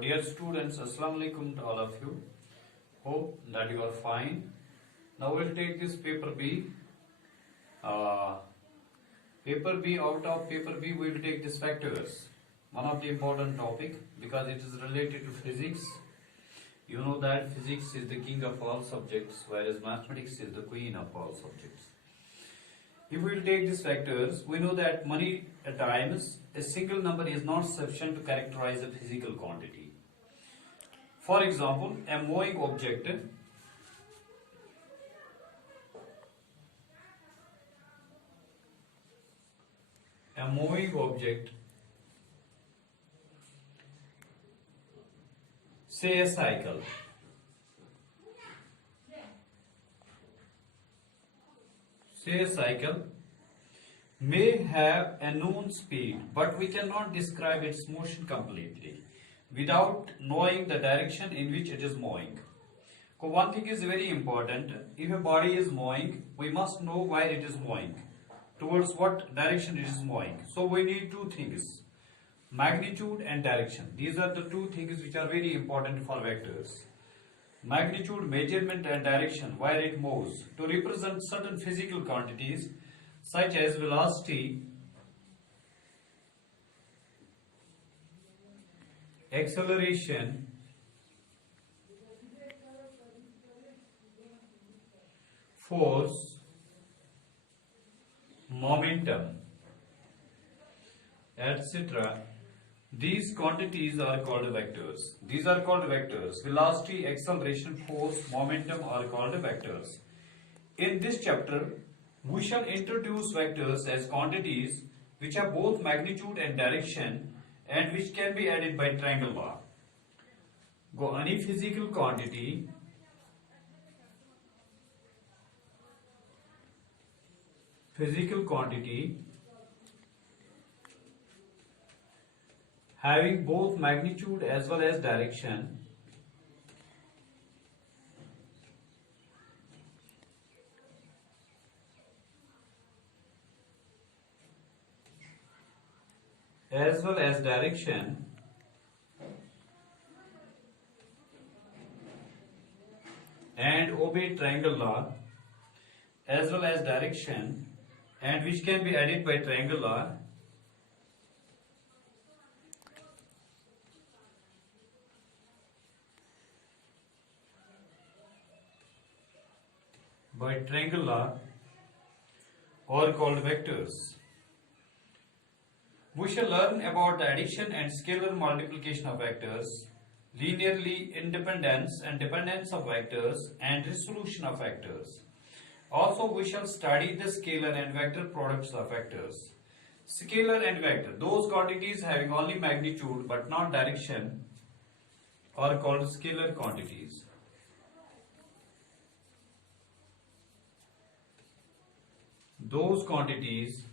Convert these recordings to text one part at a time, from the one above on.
Dear students, Assalamu alaikum to all of you. Hope that you are fine. Now we'll take this paper B. Paper B, out of paper B we will take this vectors. One of the important topic because it is related to physics. You know that physics is the king of all subjects, whereas mathematics is the queen of all subjects. If we will take these vectors, we know that many times a single number is not sufficient to characterize a physical quantity. For example, a moving object say a cycle, may have a known speed, but we cannot describe its motion completely without knowing the direction in which it is moving. So one thing is very important. If a body is moving, we must know where it is moving, towards what direction it is moving. So we need two things, magnitude and direction. These are the two things which are very important for vectors. Magnitude, measurement, and direction, where it moves, to represent certain physical quantities such as velocity, acceleration, force, momentum, etc. These quantities are called vectors. These are called vectors. Velocity, acceleration, force, momentum are called vectors. In this chapter, we shall introduce vectors as quantities which have both magnitude and direction and which can be added by triangle law. Any physical quantity having both magnitude as well as direction and obey triangle law as well as direction and which can be added by triangle law are called vectors. We shall learn about the addition and scalar multiplication of vectors, linearly independence and dependence of vectors, and resolution of vectors. Also, we shall study the scalar and vector products of vectors. Scalar and vector, those quantities having only magnitude but not direction, are called scalar quantities. Those quantities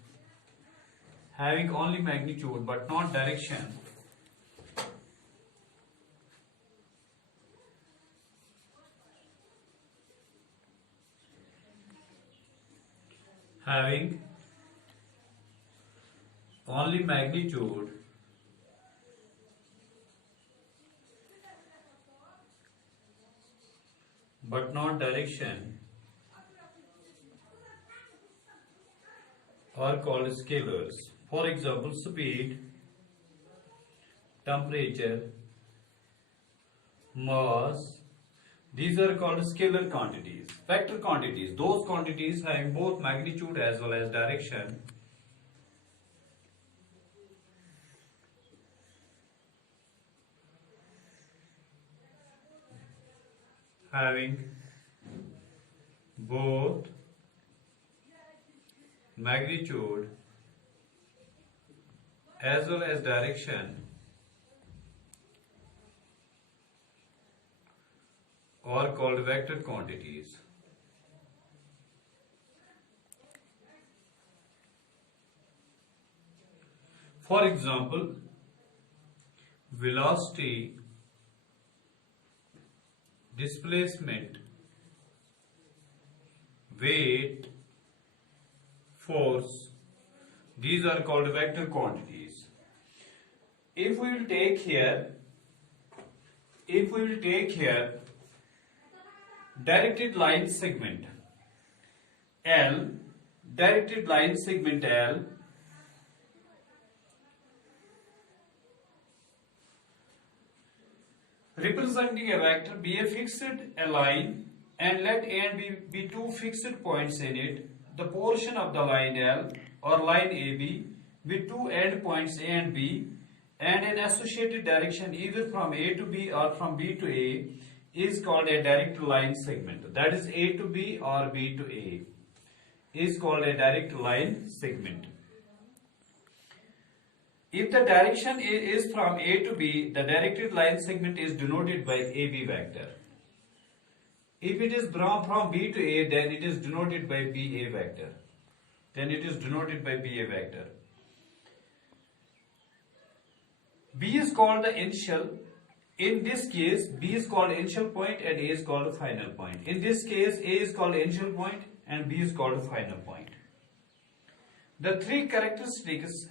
having only magnitude but not direction are called scalars. For example, speed, temperature, mass, these are called scalar quantities. Vector quantities, those quantities having both magnitude as well as direction, having both magnitude as well as direction are called vector quantities. For example, velocity, displacement, weight, force, these are called vector quantities. If we will take here if we will take here directed line segment L, directed line segment L representing a vector be a fixed a line and let A and B be two fixed points in it, the portion of the line L or line AB with two endpoints A and B and an associated direction either from A to B or from B to A is called a direct line segment. That is A to B or B to A is called a direct line segment. If the direction is from A to B, the directed line segment is denoted by AB vector. If it is from B to A, then it is denoted by BA vector. B is called the initial. In this case, B is called initial point and A is called final point. In this case, A is called initial point and B is called final point. The three characteristics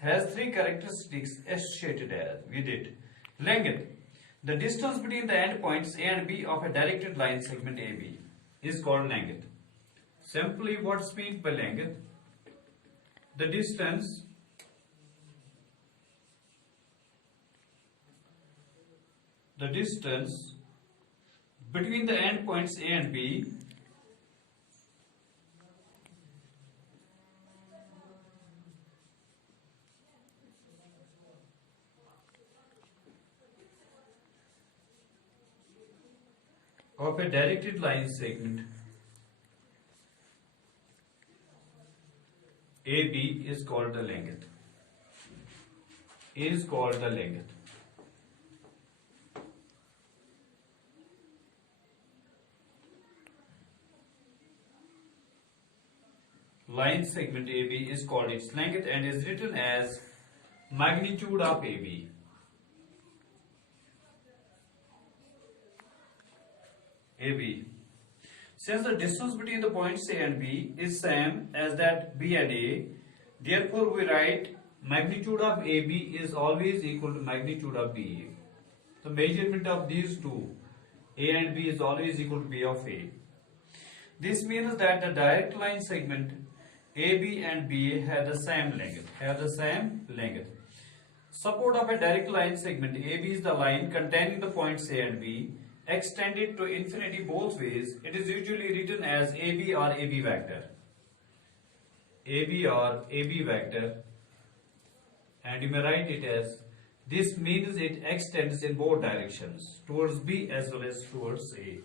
associated with it. Length. The distance between the endpoints A and B of a directed line segment AB is called length. Simply, what's meant by length? The distance between the endpoints A and B of a directed line segment AB is called the length. Line segment AB is called its length and is written as magnitude of AB. Since the distance between the points A and B is same as that B and A, therefore we write magnitude of AB is always equal to magnitude of BA. The measurement of these two, A and B, is always equal to B of A. This means that the direct line segment AB and BA have the same length. Support of a direct line segment AB is the line containing the points A and B extended to infinity both ways. It is usually written as AB or AB vector. And you may write it as, this means it extends in both directions, towards B as well as towards A.